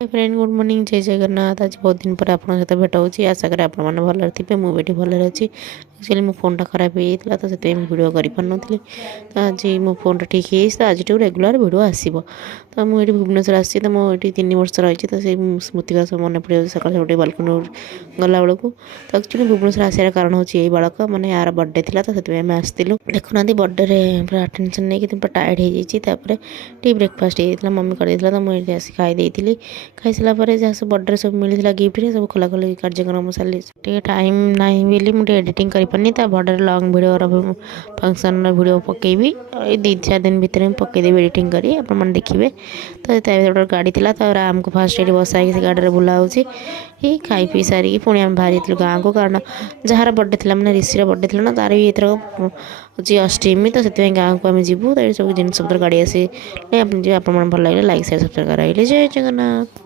Friend good morning जय जगन्नाथ। आज बहुत दिन पर आपन सहित भेट होची। आशा करे आपण माने भले थिबे। मु बेठी भले अछि। एक्चुअली मो फोन टा खराब हो जाता तो से वीडियो करि पार नथली। तो आज मो फोन टा ठीक है तो आज रेगुलर वीडियो आसीबो। तो मु एठी भुवनेश्वर आसी तो मो एठी 3 वर्ष रही तो से स्मृति का सब मन पड़े सकाळ छोटे बालकनी गला बेलू। तो एक्चुअली भुवनेश्वर आसार कारण होची ए बालक माने यार बर्थडे थिला तो से मैं आस्तिलु देखुना बर्थडे रे पूरा अटेंशन नै कि पूरा टायर्ड हो जाइए। तापर टी ब्रेकफास्ट हो मम्मी कर देथिला तो मुझे आसी खाई देइथिली। खाई सारा पर जहाँ सब बर्थडे सब मिलता गिफ्ट रे सब खोला खोली कार्यक्रम सारी टे टाइम ना बोली मुझे एडिटिंग करपानी। बर्थडे लंग भिडियो फंक्शन भिडियो पकेबी दी 4 दिन भितर पकईदेवी एडिटिंग करी आप देखिए। तो गोटे गाड़ी थी तो राम को फास्ट ये बसाई से गाड़ी में बुलाऊँ खाई पी सारिकी पुणी आम बाहरी गाँव को कारण जार बर्थडे थी मैंने ऋषि बर्थडे थी ना तार भी एथर हूँ अष्टमी तो से गाँव को आम जीवु तो सब जिन गाड़ी आसी आप भल लगे लाइक शेयर सब्सक्राइब कराइले। जय जगन्नाथ।